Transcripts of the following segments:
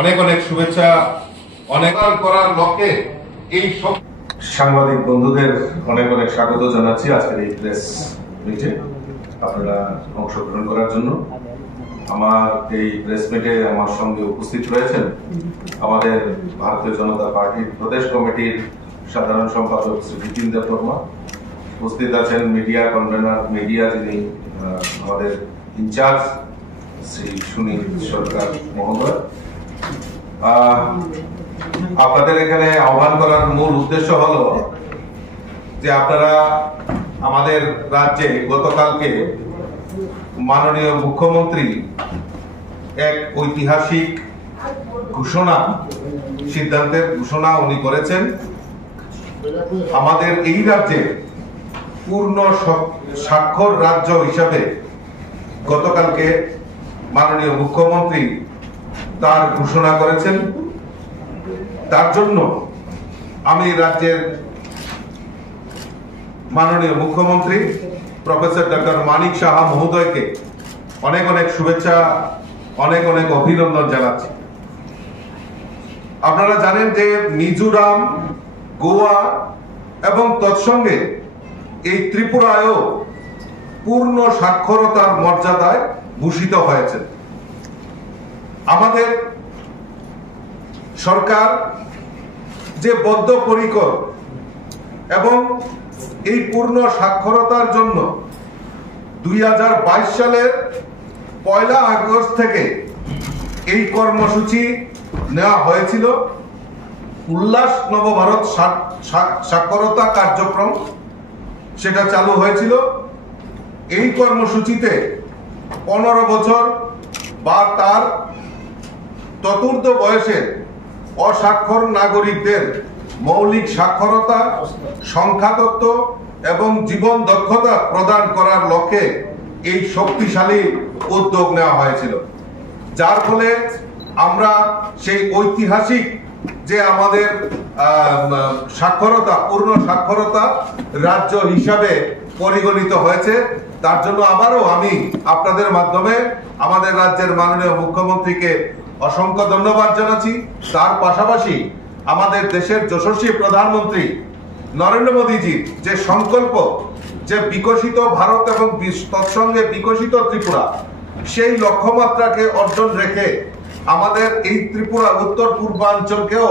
অনেক অনেক শুভেচ্ছা অনেক করার লক্ষ্যে এই সাংবাদিক বন্ধুদের অনেক অনেক স্বাগত জানাচ্ছি আজকের এই প্রেস মিটে আপনারা অংশগ্রহণ করার জন্য। আমার এই প্রেস মিটে আমার সঙ্গে উপস্থিত রয়েছেন আমাদের ভারতীয় জনতা পার্টির প্রদেশ কমিটির সাধারণ সম্পাদক শ্রী বিপিন দেববর্মা, উপস্থিত আছেন মিডিয়া কনভেনার মিডিয়া যিনি আমাদের ইনচার্জ শ্রী সুনীল সরকার মহোদয়। আপনাদের এখানে আহ্বান করার মূল উদ্দেশ্য হলো যে আপনারা আমাদের রাজ্যে গতকালকে মাননীয় মুখ্যমন্ত্রী এক ঐতিহাসিক সিদ্ধান্তের ঘোষণা উনি করেছেন। আমাদের এই রাজ্যে পূর্ণ স্বাক্ষর রাজ্য হিসাবে গতকালকে মাননীয় মুখ্যমন্ত্রী তার ঘোষণা করেছেন। তার জন্য আমি রাজ্যের মাননীয় মুখ্যমন্ত্রী প্রফেসর ডক্টর মানিক সাহা মহোদয়কে অনেক অনেক শুভেচ্ছা অনেক অনেক অভিনন্দন জানাচ্ছি। আপনারা জানেন যে মিজোরাম, গোয়া এবং তৎসঙ্গে এই ত্রিপুরায়ও পূর্ণ সাক্ষরতার মর্যাদায় ভূষিত হয়েছে। আমাদের সরকার যে বদ্ধপরিকর এবং এই পূর্ণ সাক্ষরতার জন্য 2022 সালের 1 আগস্ট থেকে এই কর্মসূচি নেওয়া হয়েছিল। উল্লাস নবভারত সাক্ষরতা কার্যক্রম সেটা চালু হয়েছিল। এই কর্মসূচিতে 15 বছর বা তার চতুর্থ বয়সের অস্বাক্ষর নাগরিকদের মৌলিক সাক্ষরতা, সংখ্যাতত্ত্ব এবং জীবন দক্ষতা প্রদান করার লক্ষ্যে এই শক্তিশালী উদ্যোগ নেওয়া হয়েছিল, যার ফলে আমরা সেই ঐতিহাসিক যে আমাদের সাক্ষরতা, পূর্ণ সাক্ষরতা রাজ্য হিসাবে পরিগণিত হয়েছে। তার জন্য আবারও আমি আপনাদের মাধ্যমে আমাদের রাজ্যের মাননীয় মুখ্যমন্ত্রীকে অসংখ্য ধন্যবাদ জানাচ্ছি। তার পাশাপাশি আমাদের দেশের যশস্বী প্রধানমন্ত্রী নরেন্দ্র মোদীজির যে সংকল্প, যে বিকশিত ভারত এবং তৎসঙ্গে বিকশিত ত্রিপুরা, সেই লক্ষ্যমাত্রাকে অর্জন রেখে আমাদের এই ত্রিপুরা উত্তর পূর্বাঞ্চলকেও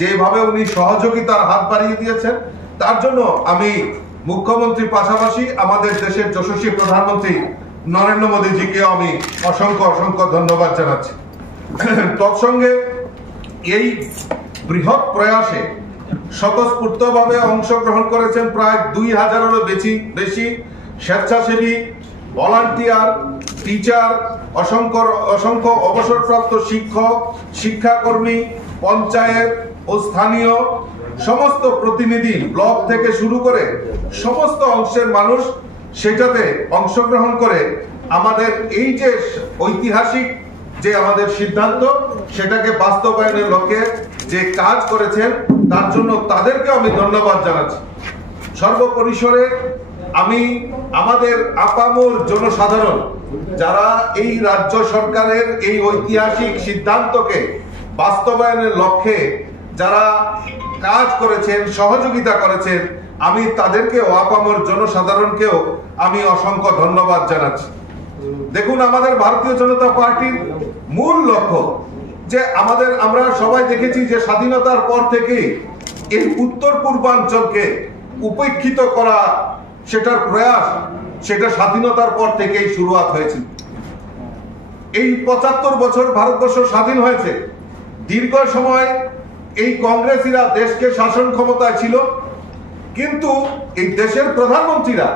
যেভাবে উনি সহযোগিতার হাত বাড়িয়ে দিয়েছেন, তার জন্য আমি মুখ্যমন্ত্রীর পাশাপাশি আমাদের দেশের যশস্বী প্রধানমন্ত্রী নরেন্দ্র মোদীজিকে আমি অসংখ্য অসংখ্য ধন্যবাদ জানাচ্ছি। তৎসঙ্গে এই বৃহৎ প্রয়াসে স্বতঃস্ফূর্তভাবে অংশগ্রহণ করেছেন প্রায় 2000-এরও বেশি স্বেচ্ছাসেবী, ভলান্টিয়ার, টিচার, অসংখ্য অবসরপ্রাপ্ত শিক্ষক, শিক্ষাকর্মী, পঞ্চায়েত ও স্থানীয় সমস্ত প্রতিনিধি, ব্লক থেকে শুরু করে সমস্ত অংশের মানুষ সেটাতে অংশগ্রহণ করে আমাদের এই যে ঐতিহাসিক যে আমাদের সিদ্ধান্ত সেটাকে বাস্তবায়নের লক্ষ্যে যে কাজ করেছেন, তার জন্য তাদেরকে আমি ধন্যবাদ জানাচ্ছি। সর্বপরিসরে আমি আমাদের আপামর জনসাধারণ যারা এই রাজ্য সরকারের এই ঐতিহাসিক সিদ্ধান্তকে বাস্তবায়নের লক্ষ্যে যারা কাজ করেছেন, সহযোগিতা করেছেন, আমি তাদেরকেও, আপামর জনসাধারণকেও আমি অসংখ্য ধন্যবাদ জানাচ্ছি। দেখুন, আমাদের ভারতীয় জনতা পার্টির মূল লক্ষ্য যে আমরা সবাই দেখেছি যে স্বাধীনতার পর থেকে এই উত্তর পূর্বাঞ্চলকে উপেক্ষিত করা, সেটার প্রয়াস, সেটা স্বাধীনতার পর থেকেই শুরুয়াত হয়েছিল। এই 75 বছর ভারতবর্ষ স্বাধীন হয়েছে। দীর্ঘ সময় এই কংগ্রেসীরা দেশকে শাসন ক্ষমতায় ছিল, কিন্তু এই দেশের প্রধানমন্ত্রীরা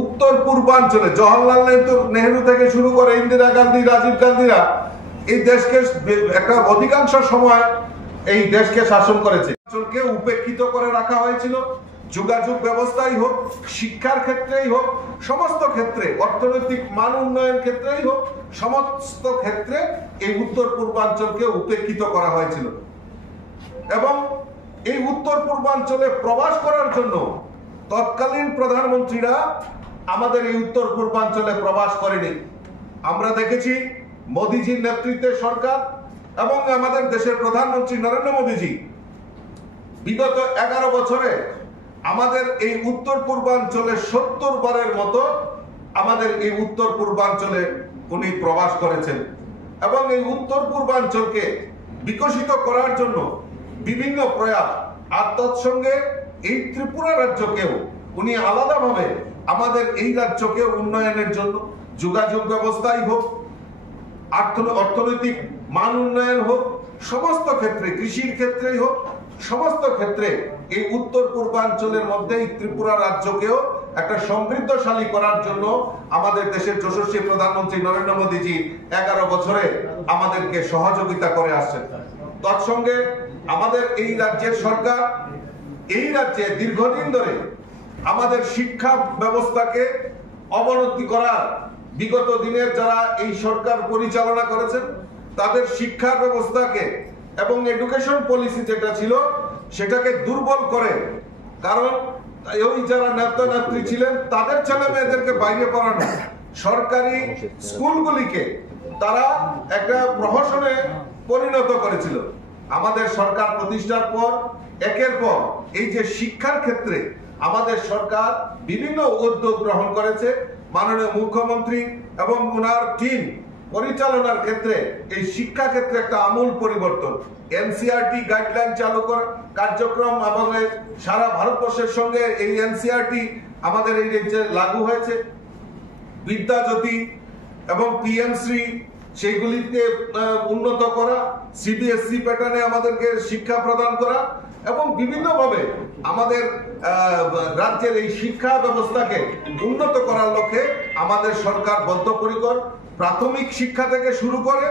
উত্তর পূর্বাঞ্চলে জওহরলাল নেহেরু থেকে শুরু করে ইন্দিরা গান্ধী, রাজীব গান্ধীরা এই দেশকে একটা অধিকাংশ সময় এই দেশকে শাসন করেছে। অঞ্চলকে উপেক্ষিত করে রাখা হয়েছিল। যোগাযোগ ব্যবস্থাই হোক, শিক্ষার ক্ষেত্রেই হোক, সমস্ত ক্ষেত্রে, অর্থনৈতিক মান উন্নয়ন ক্ষেত্রেই হোক, সমস্ত ক্ষেত্রে এই উত্তর পূর্বাঞ্চলকে উপেক্ষিত করা হয়েছিল। এবং এই উত্তর পূর্বাঞ্চলে প্রবাস করার জন্য তৎকালীন প্রধানমন্ত্রীরা আমাদের এই উত্তর পূর্বাঞ্চলে প্রবাস করেনি। আমরা দেখেছি মোদিজির নেতৃত্বে সরকার এবং আমাদের দেশের প্রধানমন্ত্রী নরেন্দ্র মোদীজি বিগত 11 বছরে আমাদের এই উত্তর পূর্বাঞ্চলে 70 বারের মতো আমাদের এই উত্তর পূর্বাঞ্চলে উনি প্রবাস করেছেন এবং এই উত্তর পূর্বাঞ্চলকে বিকশিত করার জন্য বিভিন্ন প্রয়াস, আর তৎসঙ্গে এই ত্রিপুরা রাজ্যকেও উনি আলাদাভাবে আমাদের এই রাজ্যকে উন্নয়নের জন্য যোগাযোগ ব্যবস্থাই হোক, অর্থনৈতিক মান উন্নয়ন হোক, সমস্ত ক্ষেত্রে, কৃষির ক্ষেত্রেই হোক, সমস্ত ক্ষেত্রে এই উত্তর পূর্বাঞ্চলের মধ্যে ত্রিপুরা রাজ্যকেও একটা সমৃদ্ধশালী করার জন্য আমাদের দেশের যশস্বী প্রধানমন্ত্রী নরেন্দ্র মোদীজি 11 বছরে আমাদেরকে সহযোগিতা করে আসছেন। তৎসঙ্গে আমাদের এই রাজ্যের সরকার এই রাজ্যে দীর্ঘদিন ধরে আমাদের শিক্ষা ব্যবস্থাকে অবনতি করার, বিগত দিনের যারা এই সরকার পরিচালনা করেছেন তাদের শিক্ষা ব্যবস্থাকে এবং এডুকেশন পলিসি যেটা ছিল সেটাকে দুর্বল করে, কারণ ওই যারা নেতা নেত্রী ছিলেন তাদের ছেলে মেয়েদেরকে বাইরে পড়ানো, সরকারি স্কুলগুলিকে তারা একটা প্রহসনে পরিণত করেছিল। আমাদের সরকার প্রতিষ্ঠার পর একের পর এই যে শিক্ষার ক্ষেত্রে আমাদের সরকার বিভিন্ন উদ্যোগ গ্রহণ করেছে। মাননীয় মুখ্যমন্ত্রী এবং ওনার টিম পরিচালনার ক্ষেত্রে এই শিক্ষা ক্ষেত্রে একটা আমূল পরিবর্তন, এনসিইআরটি গাইডলাইন চালু করা কার্যক্রম আমাদের সারা ভারতবর্ষের সঙ্গে এই এনসিইআরটি আমাদের এই রাজ্যে লাগু হয়েছে। বিদ্যাজ্যোতি এবং পিএমশ্রী সেইগুলিকে উন্নত করা, সিবিএসই প্যাটার্নে আমাদেরকে শিক্ষা প্রদান করা এবং বিভিন্নভাবে আমাদের রাজ্যের এই শিক্ষা ব্যবস্থাকে উন্নত করার লক্ষ্যে আমাদের সরকার বদ্ধপরিকর। প্রাথমিক শিক্ষা থেকে শুরু করে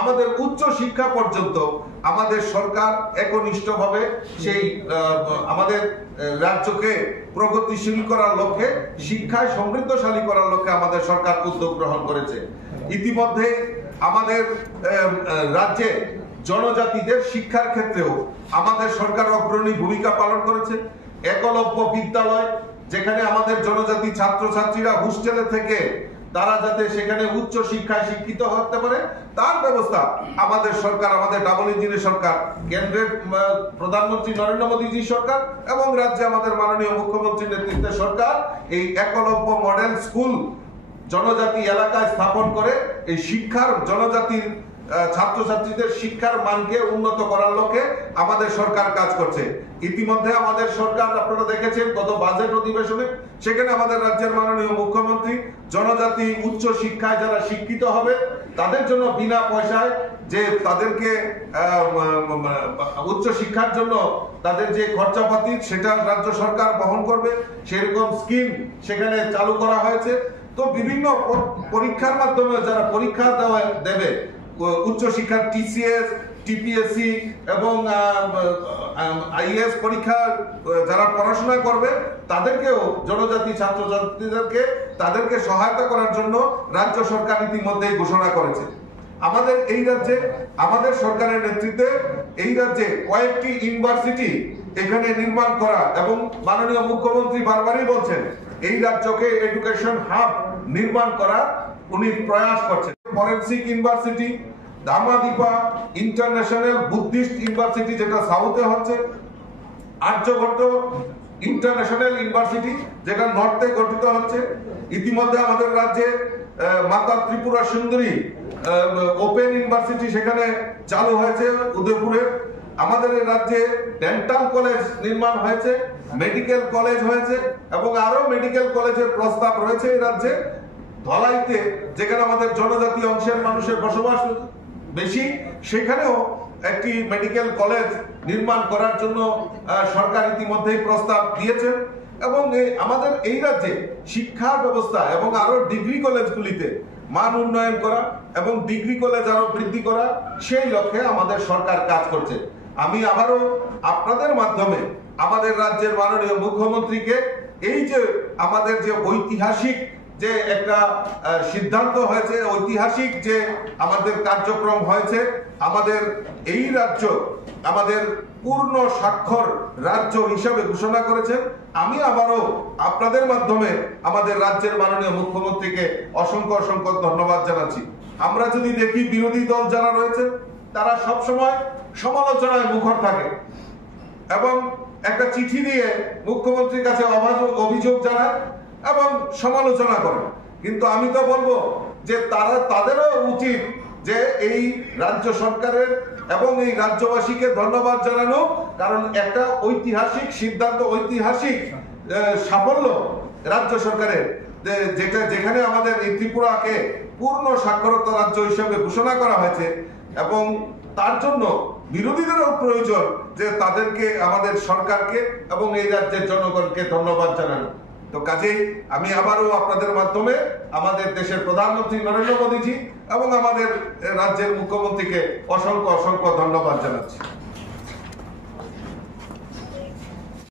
আমাদের উচ্চ শিক্ষা পর্যন্ত আমাদের সরকার একনিষ্ঠভাবে সেই আমাদের রাজ্যকে প্রগতিশীল করার লক্ষ্যে, শিক্ষায় সমৃদ্ধশালী করার লক্ষ্যে আমাদের সরকার উদ্যোগ গ্রহণ করেছে। ইতিমধ্যে আমাদের রাজ্যে জনজাতিদের শিক্ষার ক্ষেত্রেও আমাদের সরকার অগ্রণী ভূমিকা পালন করেছে। একলব্য বিদ্যালয়, যেখানে আমাদের জনজাতি ছাত্রছাত্রীরা হোস্টেলে থেকে তারা যাতে সেখানে উচ্চ শিক্ষায় শিক্ষিত হতে পারে তার ব্যবস্থা আমাদের সরকার, আমাদের ডাবল ইঞ্জিনের সরকার, কেন্দ্রের প্রধানমন্ত্রী নরেন্দ্র মোদীজি সরকার এবং রাজ্যে আমাদের মাননীয় মুখ্যমন্ত্রীর নেতৃত্বে সরকার এই একলব্য মডেল স্কুল জনজাতি এলাকায় স্থাপন করে এই শিক্ষার, জনজাতির ছাত্রছাত্রীদের শিক্ষার মানকে উন্নত করার লক্ষ্যে আমাদের সরকার কাজ করছে। ইতিমধ্যে আমাদের সরকার, আপনারা দেখেছেন গত বাজেট অধিবেশনে, সেখানে আমাদের রাজ্যের মাননীয় মুখ্যমন্ত্রী জনজাতি উচ্চ শিক্ষায় যারা শিক্ষিত হবে তাদের জন্য বিনা পয়সায় যে তাদেরকে উচ্চ শিক্ষার জন্য তাদের যে খরচাপাতি সেটা রাজ্য সরকার বহন করবে, সেরকম স্কিম সেখানে চালু করা হয়েছে। তো বিভিন্ন পরীক্ষার মাধ্যমে যারা পরীক্ষা দেবে উচ্চশিক্ষার টিসিএস, টিপিএসসি এবং আইএস পরীক্ষা যারা পড়াশোনা করবে তাদেরকেও, জনজাতি ছাত্রছাত্রীদেরকে তাদেরকে সহায়তা করার জন্য রাজ্য সরকার ইতিমধ্যেই ঘোষণা করেছে। আমাদের এই রাজ্যে আমাদের সরকারের নেতৃত্বে এই রাজ্যে কয়েকটি ইউনিভার্সিটি এখানে নির্মাণ করা এবং মাননীয় মুখ্যমন্ত্রী বারবারই বলছেন এই রাজ্যকে এডুকেশন হাব নির্মাণ করা উনি প্রয়াস করছেন। Forensic university, Dhammadipa international Buddhist university যেটা সাউথে হচ্ছে, আর্যভট্ট ইন্টারন্যাশনাল ইউনিভার্সিটি যেটা নর্থে গঠিত হচ্ছে। ইতিমধ্যে আমাদের রাজ্যে মাতা ত্রিপুরা সুন্দরী ওপেন ইউনিভার্সিটি সেখানে চালু হয়েছে উদয়পুরে। আমাদের রাজ্যে ডেন্টাল কলেজ নির্মাণ হয়েছে, মেডিকেল কলেজ হয়েছে এবং আরো মেডিকেল কলেজের প্রস্তাব রয়েছে এই রাজ্যে। ধলাইতে, যেখানে আমাদের জনজাতি অংশের মানুষের বসবাস বেশি, সেখানেও একটি মেডিকেল কলেজ নির্মাণ করার জন্য সরকার ইতিমধ্যেই প্রস্তাব দিয়েছেন। এবং আমাদের এই রাজ্যে শিক্ষা ব্যবস্থা এবং আরো ডিগ্রি কলেজগুলিতে মান উন্নয়ন করা এবং ডিগ্রি কলেজ আরো বৃদ্ধি করা, সেই লক্ষ্যে আমাদের সরকার কাজ করছে। আমি আবারও আপনাদের মাধ্যমে আমাদের রাজ্যের মাননীয় মুখ্যমন্ত্রীকে এই যে আমাদের যে ঐতিহাসিক যে একটা সিদ্ধান্ত হয়েছে, ঐতিহাসিক যে আমাদের কার্যক্রম হয়েছে, আমাদের এই রাজ্য আমাদের পূর্ণ স্বাক্ষর রাজ্য হিসাবে ঘোষণা করেছেন, আমি আবারও আপনাদের মাধ্যমে আমাদের রাজ্যের মাননীয় মুখ্যমন্ত্রীকে অসংখ্য অসংখ্য ধন্যবাদ জানাচ্ছি। আমরা যদি দেখি বিরোধী দল যারা রয়েছে তারা সবসময় সমালোচনায় মুখর থাকে এবং একটা চিঠি দিয়ে মুখ্যমন্ত্রীর কাছে অভিযোগ জানায় এবং সমালোচনা করে। কিন্তু আমি তো বলবো যে তাদেরও উচিত যে এই রাজ্য সরকারের এবং এই রাজ্যবাসীকে ধন্যবাদ জানানো, কারণ একটা ঐতিহাসিক সিদ্ধান্ত, ঐতিহাসিক সাফল্য রাজ্য সরকারের, যেখানে আমাদের এই ত্রিপুরাকে পূর্ণ সাক্ষরতা রাজ্য হিসেবে ঘোষণা করা হয়েছে। এবং তার জন্য বিরোধীদেরও প্রয়োজন যে তাদেরকে, আমাদের সরকারকে এবং এই রাজ্যের জনগণকে ধন্যবাদ জানানো। তো কাজেই আমি আবারও আপনাদের মাধ্যমে আমাদের দেশের প্রধানমন্ত্রী নরেন্দ্র মোদীজি এবং আমাদের রাজ্যের মুখ্যমন্ত্রীকে অসংখ্য অসংখ্য ধন্যবাদ জানাচ্ছি।